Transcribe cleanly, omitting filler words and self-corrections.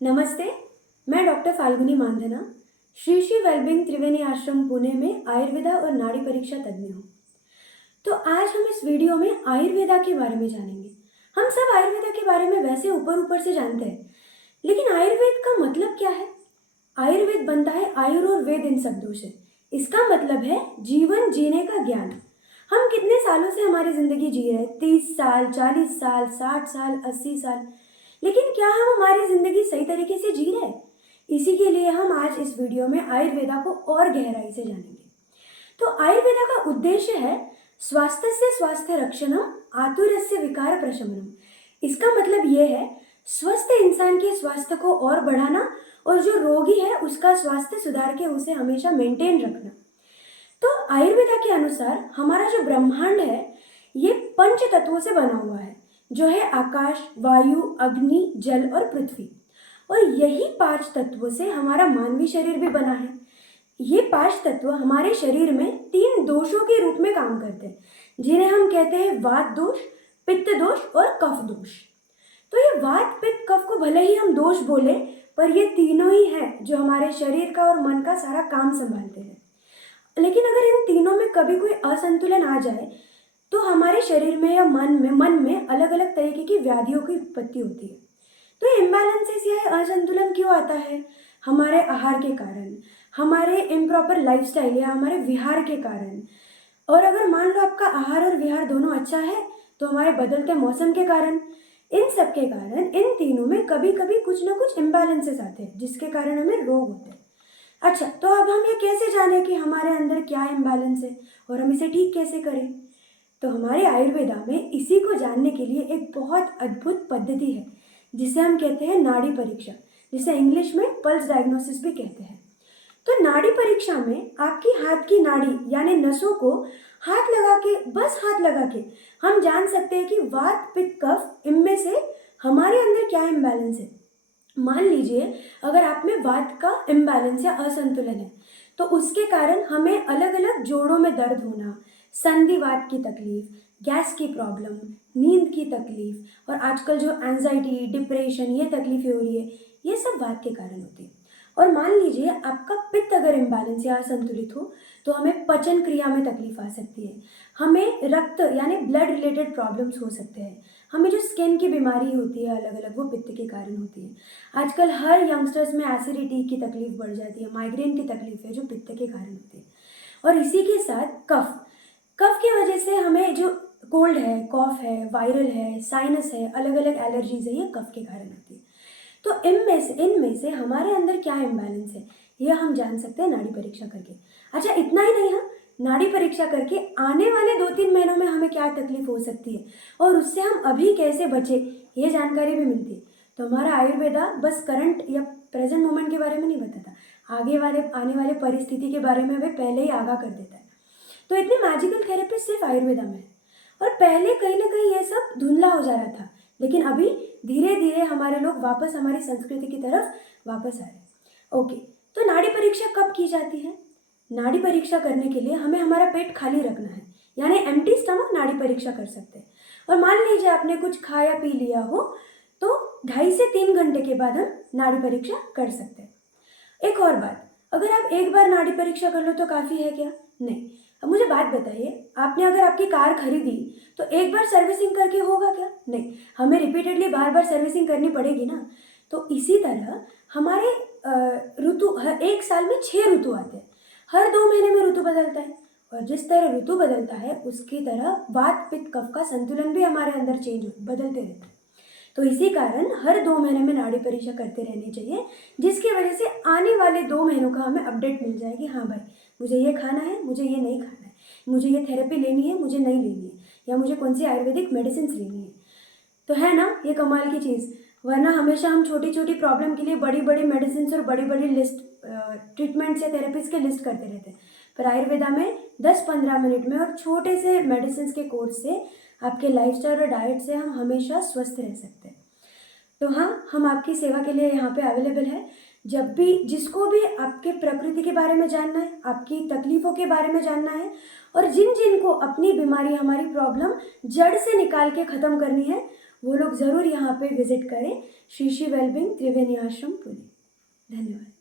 नमस्ते। मैं doctor Falguni Mandhana, Shri Shri wellbeing त्रिवेणी आश्रम पुणे में आयुर्वेदा और नाड़ी परीक्षा तज्ञ हूँ। तो आज हम इस वीडियो में आयुर्वेदा के बारे में जानेंगे। हम सब आयुर्वेदा के बारे में वैसे ऊपर ऊपर से जानते हैं, लेकिन आयुर्वेद का मतलब क्या है? आयुर्वेद बनता है आयुर और वेद इन शब्दों से। इसका मतलब है जीवन जीने का ज्ञान। हम कितने सालों से हमारी जिंदगी जी रहे हैं? 30 साल, 40 साल, 60 साल, 80 साल। लेकिन क्या हम हमारी जिंदगी सही तरीके से जी रहे हैं? इसी के लिए हम आज इस वीडियो में आयुर्वेदा को और गहराई से जानेंगे। तो आयुर्वेदा का उद्देश्य है स्वास्थ्य स्वास्थ्य रक्षणम आतुरस्य विकार प्रशमनम। इसका मतलब ये है स्वस्थ इंसान के स्वास्थ्य को और बढ़ाना और जो रोगी है उसका स्वास्थ्य सुधार के उसे हमेशा मेंटेन रखना। तो आयुर्वेदा के अनुसार हमारा जो ब्रह्मांड है ये पंच तत्वों से बना हुआ है, जो है आकाश, वायु, अग्नि, जल और पृथ्वी। और यही पांच तत्वों से हमारा मानवीय शरीर भी बना है। ये पांच तत्व हमारे शरीर में तीन दोषों के रूप में काम करते हैं, जिन्हें हम कहते हैं वात दोष, पित्त दोष और कफ दोष। तो ये वात, पित्त, कफ को भले ही हम दोष बोले, पर ये तीनों ही हैं जो हमारे शरीर का और मन का सारा काम संभालते हैं। लेकिन अगर इन तीनों में कभी कोई असंतुलन आ जाए तो हमारे शरीर में या मन में अलग अलग तरीके की व्याधियों की उत्पत्ति होती है। तो इम्बैलेंसेस या असंतुलन क्यों आता है? हमारे आहार के कारण, हमारे इम्प्रॉपर लाइफस्टाइल या हमारे विहार के कारण। और अगर मान लो आपका आहार और विहार दोनों अच्छा है तो हमारे बदलते मौसम के कारण। इन सब के कारण इन तीनों में कभी कभी कुछ ना कुछ इम्बैलेंसेस आते हैं, जिसके कारण हमें रोग होते हैं। अच्छा, तो अब हम ये कैसे जाने कि हमारे अंदर क्या इम्बैलेंस है और हम इसे ठीक कैसे करें? तो हमारे आयुर्वेदा में इसी को जानने के लिए एक बहुत अद्भुत पद्धति है, जिसे हम कहते हैं नाड़ी परीक्षा, जिसे इंग्लिश में पल्स डायग्नोसिस भी कहते हैं। तो नाड़ी परीक्षा में आपकी हाथ की नाड़ी यानी नसों को हाथ लगा के, बस हाथ लगा के हम जान सकते हैं कि वात, पित्त, कफ, इनमें से हमारे अंदर क्या इम्बैलेंस है। मान लीजिए अगर आप में वात का इम्बैलेंस या असंतुलन है तो उसके कारण हमें अलग अलग जोड़ों में दर्द होना, संधिवात की तकलीफ, गैस की प्रॉब्लम, नींद की तकलीफ और आजकल जो एंजाइटी, डिप्रेशन, ये तकलीफें हो रही है, ये सब वात के कारण होती है। और मान लीजिए आपका पित्त अगर इम्बैलेंस या असंतुलित हो तो हमें पचन क्रिया में तकलीफ आ सकती है, हमें रक्त यानी ब्लड रिलेटेड प्रॉब्लम्स हो सकते हैं, हमें जो स्किन की बीमारी होती है अलग अलग, वो पित्त के कारण होती है। आजकल हर यंगस्टर्स में एसिडिटी की तकलीफ बढ़ जाती है, माइग्रेन की तकलीफ है, जो पित्त के कारण होती है। और इसी के साथ कफ, कफ की वजह से हमें जो कोल्ड है, कॉफ है, वायरल है, साइनस है, अलग अलग एलर्जीज है, ये कफ के कारण होती है। तो इनमें से हमारे अंदर क्या इम्बैलेंस है ये हम जान सकते हैं नाड़ी परीक्षा करके। अच्छा, इतना ही नहीं, हाँ, नाड़ी परीक्षा करके आने वाले 2-3 महीनों में हमें क्या तकलीफ हो सकती है और उससे हम अभी कैसे बचे, ये जानकारी भी मिलती है। तो हमारा आयुर्वेदा बस करंट या प्रेजेंट मोमेंट के बारे में नहीं बताता, आगे वाले आने वाले परिस्थिति के बारे में हमें पहले ही आगाह कर देता है। तो इतनी मैजिकल थेरेपी सिर्फ आयुर्वेदा में है। और पहले कहीं ना कहीं ये सब धुंधला हो जा रहा था, लेकिन अभी धीरे धीरे हमारे लोग वापस हमारी संस्कृति की तरफ वापस आ रहे हैं। ओके, तो नाड़ी परीक्षा कब की जाती है? नाड़ी परीक्षा करने के लिए हमें हमारा पेट खाली रखना है, यानी एम्प्टी स्टमक नाड़ी परीक्षा कर सकते हैं। और मान लीजिए आपने कुछ खाया पी लिया हो तो 2.5 से 3 घंटे के बाद हम नाड़ी परीक्षा कर सकते हैं। एक और बात, अगर आप एक बार नाड़ी परीक्षा कर लो तो काफ़ी है क्या? नहीं। अब मुझे बात बताइए, आपने अगर आपकी कार खरीदी तो एक बार सर्विसिंग करके होगा क्या? नहीं, हमें रिपीटेडली बार बार सर्विसिंग करनी पड़ेगी ना। तो इसी तरह हमारे ऋतु, हर एक साल में 6 ऋतु आते हैं, हर 2 महीने में ऋतु बदलता है। और जिस तरह ऋतु बदलता है उसकी तरह वात, पित्त, कफ का संतुलन भी हमारे अंदर बदलते रहता है। तो इसी कारण हर 2 महीने में नाड़ी परीक्षा करते रहनी चाहिए, जिसकी वजह से आने वाले 2 महीनों का हमें अपडेट मिल जाएगी। हाँ भाई, मुझे ये खाना है, मुझे ये नहीं खाना है, मुझे ये थेरेपी लेनी है, मुझे नहीं लेनी है, या मुझे कौन सी आयुर्वेदिक मेडिसिन लेनी है। तो है ना ये कमाल की चीज़। वरना हमेशा हम छोटी छोटी प्रॉब्लम के लिए बड़ी बड़ी मेडिसिन और बड़ी बड़ी लिस्ट, ट्रीटमेंट्स या थेरेपीज के लिस्ट करते रहते हैं। पर आयुर्वेदा में 10-15 मिनट में और छोटे से मेडिसिन के कोर्स से, आपके लाइफस्टाइल और डाइट से हम हमेशा स्वस्थ रह सकते हैं। तो हाँ, हम आपकी सेवा के लिए यहाँ पे अवेलेबल है। जब भी जिसको भी आपके प्रकृति के बारे में जानना है, आपकी तकलीफ़ों के बारे में जानना है, और जिन जिन को अपनी बीमारी, हमारी प्रॉब्लम जड़ से निकाल के ख़त्म करनी है, वो लोग ज़रूर यहाँ पे विज़िट करें, श्री श्री वेलबींग त्रिवेणी आश्रम पुणे। धन्यवाद।